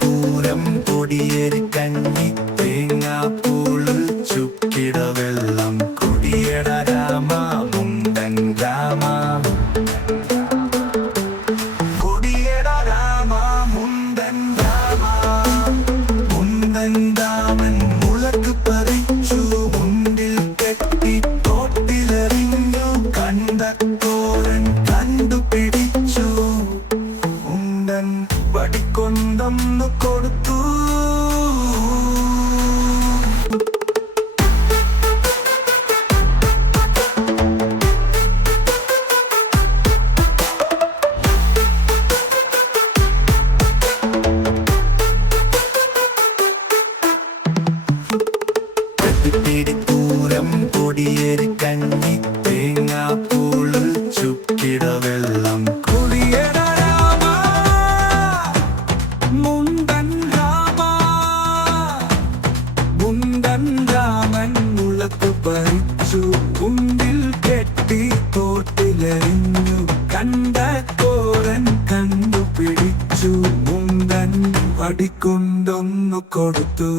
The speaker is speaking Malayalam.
പൂരം കൊടിയേറി കഞ്ഞി തേങ്ങാപ്പൂളിൽ ചുക്കിട വെള്ളം കൊടിയട രാമ മുണ്ടൻ രാമ കൊടിയട രാമ മുണ്ടൻ രാമ മുണ്ടൻ രാമൻ മുളക്ക് പറിച്ചു മുണ്ടിൽ കെട്ടി തോട്ടിലെറിഞ്ഞു കണ്ടത്തോരൻ കണ്ടുപിടിച്ചു മുണ്ടൻ വടിക്കൊണ്ടൊന്നു കൊടുത്തു. പൂരം കൊടിയേറി കഞ്ഞി തേങ്ങാപ്പൂളിൽ ചുക്കിട വെള്ളം കൊടിയട രാമ മുണ്ടൻ രാമ മുണ്ടൻ രാമൻ മുളക്ക് പറിച്ചു മുണ്ടിൽ കെട്ടി തോട്ടിലെറിഞ്ഞു കണ്ടത്തോരൻ കണ്ടുപിടിച്ചു മുണ്ടൻ വടിക്കൊണ്ടൊന്നു കൊടുത്തു.